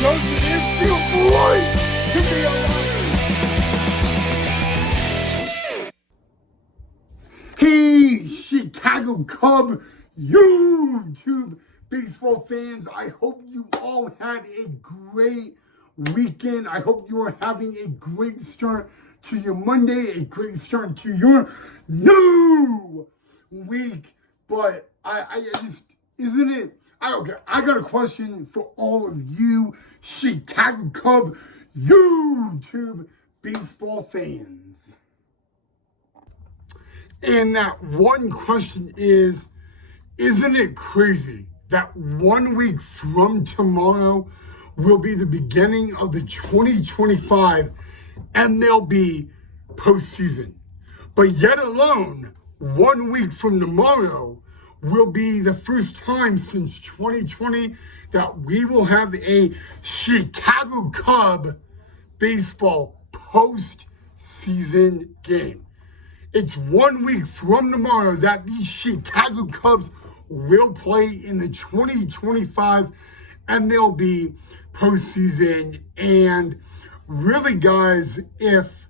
Doesn't it feel great to be alive? Hey, Chicago Cub YouTube baseball fans. I hope you all had a great weekend. I hope you are having a great start to your Monday, a great start to your new week. But I just, isn't it? I got a question for all of you Chicago Cub YouTube baseball fans. And that one question is, isn't it crazy that 1 week from tomorrow will be the beginning of the 2025 MLB postseason? But yet alone, 1 week from tomorrow will be the first time since 2020 that we will have a Chicago Cub baseball postseason game. It's 1 week from tomorrow that the Chicago Cubs will play in the 2025 MLB postseason. And really, guys, if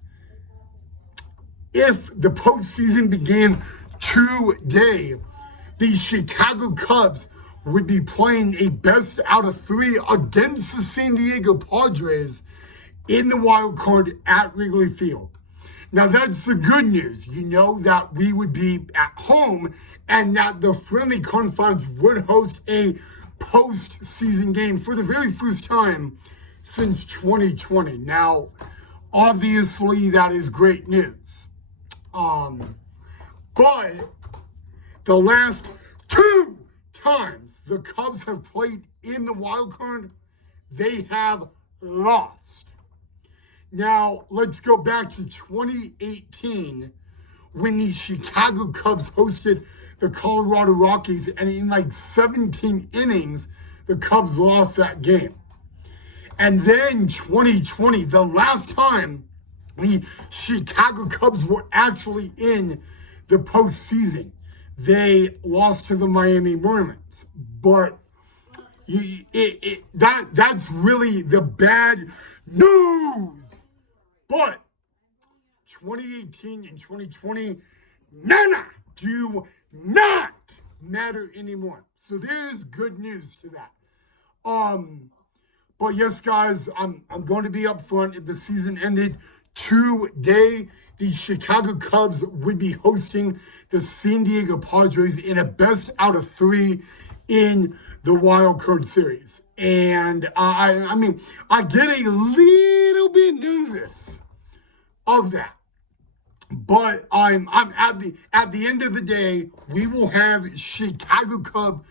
the postseason began today, the Chicago Cubs would be playing a best out of three against the San Diego Padres in the wild card at Wrigley Field. Now, that's the good news, that we would be at home and that the friendly confines would host a postseason game for the very first time since 2020. Now, obviously, that is great news. But the last two times the Cubs have played in the wild card, they have lost. Now, let's go back to 2018 when the Chicago Cubs hosted the Colorado Rockies, and in like 17 innings, the Cubs lost that game. And then 2020, the last time the Chicago Cubs were actually in the postseason, they lost to the Miami Marlins. But that's really the bad news. But 2018 and 2020, do not matter anymore. So there's good news to that. But yes, guys, I'm going to be upfront. If the season ended today, the Chicago Cubs would be hosting the San Diego Padres in a best out of three in the wild card series. And I mean, I get a little bit nervous of that. But I'm at the end of the day, we will have Chicago Cub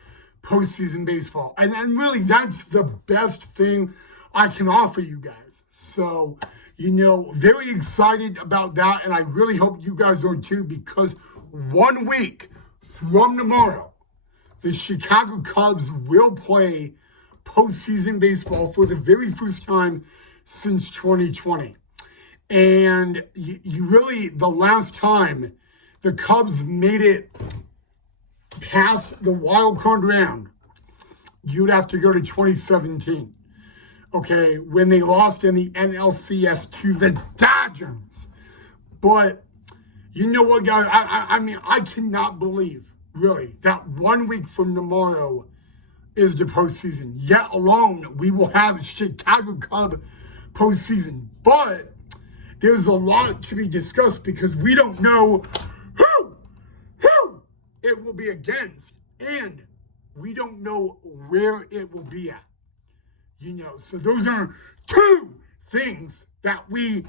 postseason baseball. And really, that's the best thing I can offer you guys. So, very excited about that. And I really hope you guys are too, because 1 week from tomorrow, the Chicago Cubs will play postseason baseball for the very first time since 2020. And you really, the last time the Cubs made it past the wild card round, you'd have to go to 2017. Okay, when they lost in the NLCS to the Dodgers. But you know what, guys? I mean, I cannot believe, really, that 1 week from tomorrow is the postseason. Yet alone, we will have Chicago Cub postseason. But there's a lot to be discussed because we don't know who it will be against, and we don't know where it will be at. So those are two things that we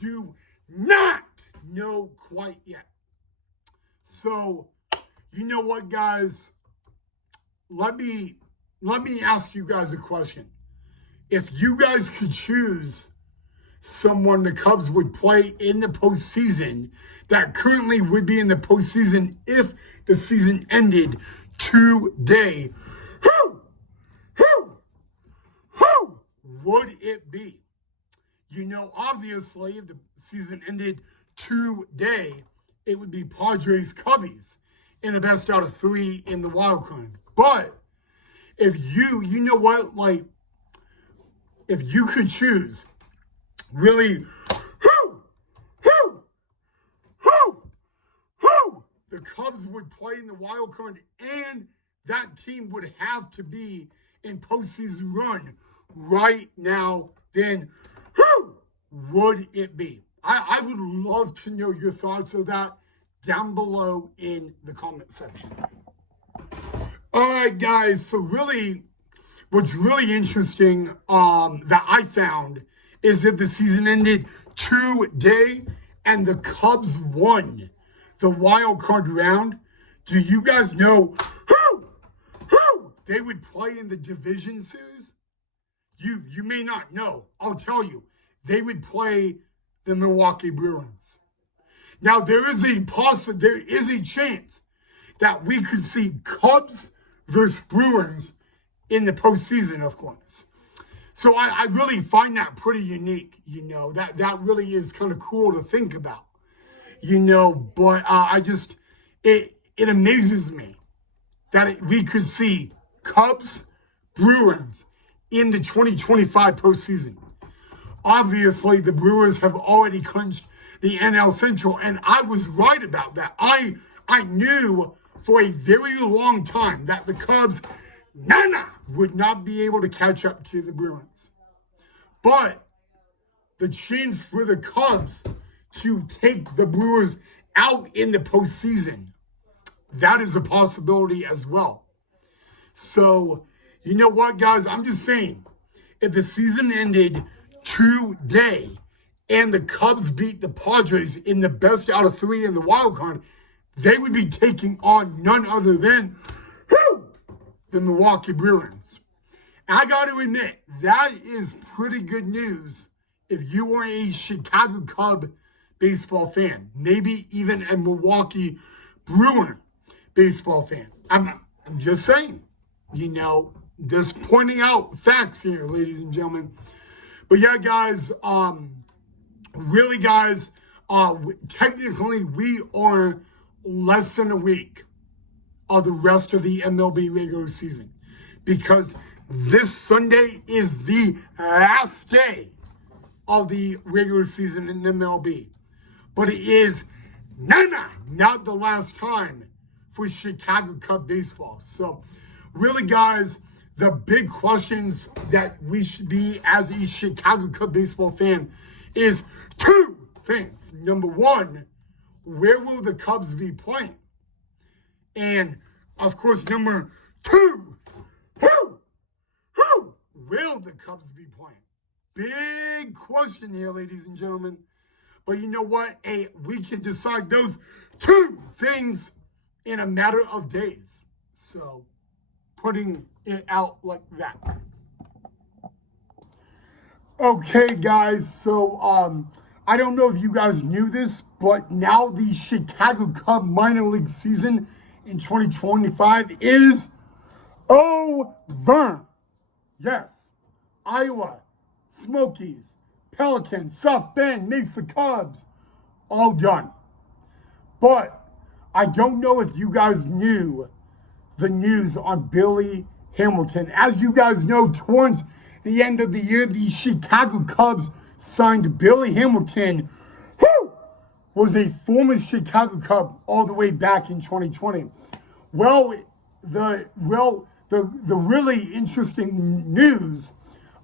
do not know quite yet. So, you know what, guys? Let me ask you guys a question. If you guys could choose someone the Cubs would play in the postseason that currently would be in the postseason if the season ended today, who would it be? Obviously, if the season ended today, it would be Padres Cubbies in a best out of three in the wild card. But if you know what, like, if you could choose, really, who, who, who the Cubs would play in the wild card, and that team would have to be in postseason run right now, then who would it be? I would love to know your thoughts of that down below in the comment section. All right, guys. So really, what's really interesting that I found is that the season ended today and the Cubs won the wild card round. Do you guys know who they would play in the division series? You may not know. I'll tell you. They would play the Milwaukee Brewers. Now there is a chance that we could see Cubs versus Brewers in the postseason, of course. So I really find that pretty unique, that really is kind of cool to think about, but it amazes me that we could see Cubs, Brewers in the 2025 postseason. Obviously, the Brewers have already clinched the NL Central, and I was right about that. I knew for a very long time that the Cubs, would not be able to catch up to the Bruins. But the chance for the Cubs to take the Brewers out in the postseason, that is a possibility as well. So, you know what, guys? I'm just saying, if the season ended today and the Cubs beat the Padres in the best out of 3 in the wild card, they would be taking on none other than the Milwaukee Brewers. And I got to admit, that is pretty good news if you are a Chicago Cub baseball fan, maybe even a Milwaukee Brewer baseball fan. I'm just saying, just pointing out facts here, ladies and gentlemen. But yeah, guys, really, guys, technically we are less than a week of the rest of the MLB regular season, because this Sunday is the last day of the regular season in MLB. But it is not the last time for Chicago Cub baseball. So really, guys, the big questions that we should be as a Chicago Cub baseball fan is 2 things. Number 1, where will the Cubs be playing? And, of course, number 2, who will the Cubs be playing? Big question here, ladies and gentlemen. But you know what? We can decide those 2 things in a matter of days. So, putting it out like that. Okay, guys. So, I don't know if you guys knew this, but now the Chicago Cub minor league season in 2025 is over. Yes. Iowa, Smokies, Pelicans, South Bend, Mesa Cubs, all done. But I don't know if you guys knew the news on Billy Hamilton. As you guys know, towards the end of the year, the Chicago Cubs signed Billy Hamilton, who was a former Chicago Cub all the way back in 2020. Well, the really interesting news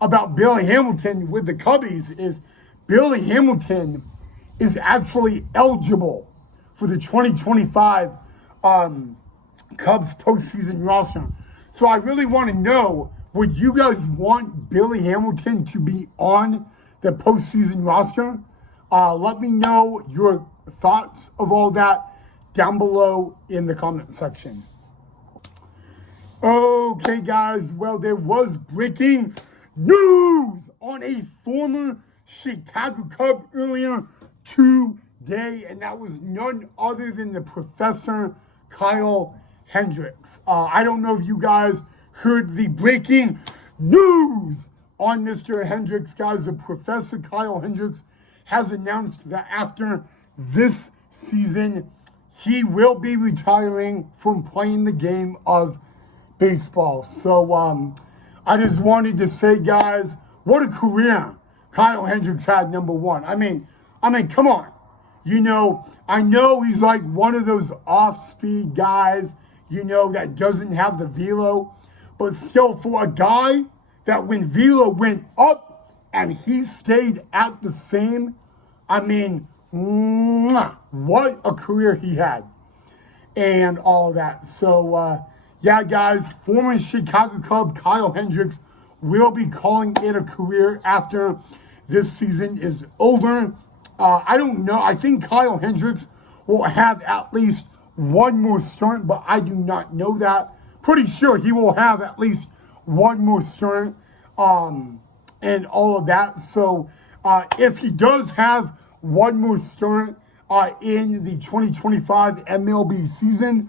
about Billy Hamilton with the Cubbies is Billy Hamilton is actually eligible for the 2025 Cubs postseason roster. So I really want to know, would you guys want Billy Hamilton to be on the postseason roster? Let me know your thoughts of all that down below in the comment section. Okay, guys, well, there was breaking news on a former Chicago Cub earlier today, and that was none other than the Professor Kyle Hendricks. I don't know if you guys heard the breaking news on Mr. Hendricks, guys. The Professor Kyle Hendricks has announced that after this season, he will be retiring from playing the game of baseball. So I just wanted to say, guys, what a career Kyle Hendricks had, number one. I mean, come on. You know, I know he's like one of those off-speed guys, you know, that doesn't have the velo. But still, for a guy that when velo went up and he stayed at the same, I mean, what a career he had and all that. So, yeah, guys, former Chicago Cub Kyle Hendricks will be calling it a career after this season is over. I don't know. I think Kyle Hendricks will have at least one more start, but I do not know that. Pretty sure he will have at least one more start and all of that. So if he does have one more start in the 2025 MLB season,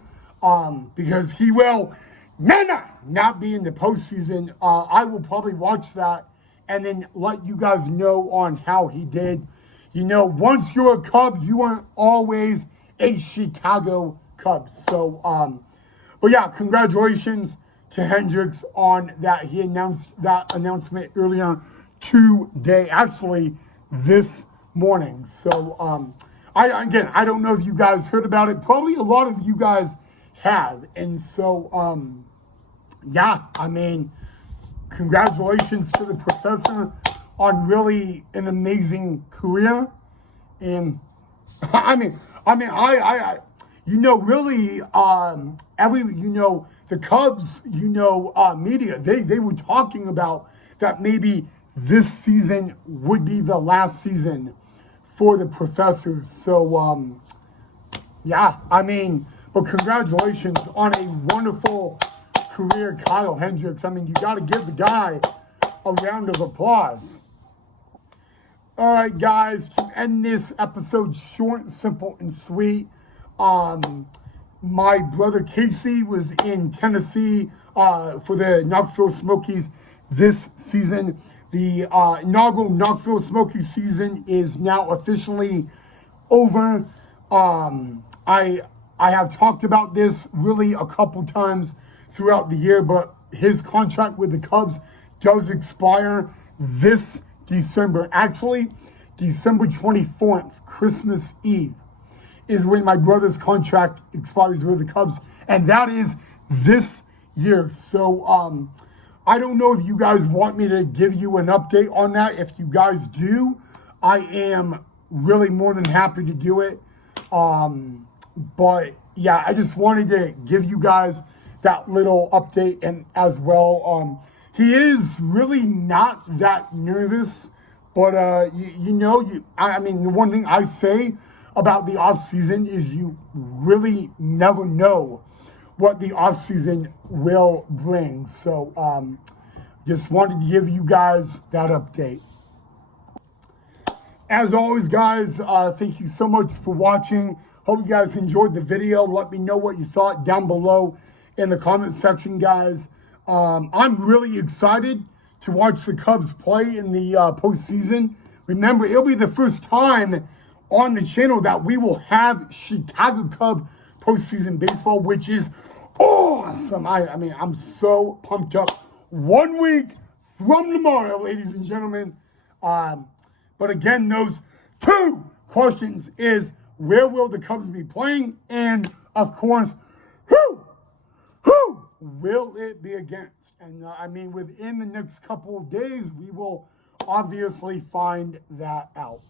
because he will not be in the postseason, I will probably watch that and then let you guys know on how he did. You know, once you're a Cub, you are always a Chicago Cub. So, but yeah, congratulations to Hendricks on that. He announced that announcement earlier today, actually this morning. So, I don't know if you guys heard about it. Probably a lot of you guys have. And so, yeah, I mean, congratulations to the professor on really an amazing career. And I mean, you know, really, you know, the Cubs, you know, media, they were talking about that maybe this season would be the last season for the professor. So, yeah, I mean, but congratulations on a wonderful career, Kyle Hendricks. I mean, you got to give the guy a round of applause. All right, guys, to end this episode short, simple, and sweet, my brother Casey was in Tennessee for the Knoxville Smokies this season. The inaugural Knoxville Smokies season is now officially over. I have talked about this really a couple times throughout the year, but his contract with the Cubs does expire this December. Actually, December 24th, Christmas Eve, is when my brother's contract expires with the Cubs, and that is this year. So I don't know if you guys want me to give you an update on that. If you guys do, I am really more than happy to do it. But yeah, I just wanted to give you guys that little update, and as well, he is really not that nervous, but I mean, the one thing I say about the off season is you really never know what the off season will bring. So, just wanted to give you guys that update. As always, guys, thank you so much for watching. Hope you guys enjoyed the video. Let me know what you thought down below in the comment section, guys. I'm really excited to watch the Cubs play in the postseason. Remember, it'll be the first time on the channel that we will have Chicago Cub postseason baseball, which is awesome. I mean, I'm so pumped up. 1 week from tomorrow, ladies and gentlemen. But again, those two questions is, where will the Cubs be playing? And, of course, who will it be against? And, I mean, within the next couple of days, we will obviously find that out.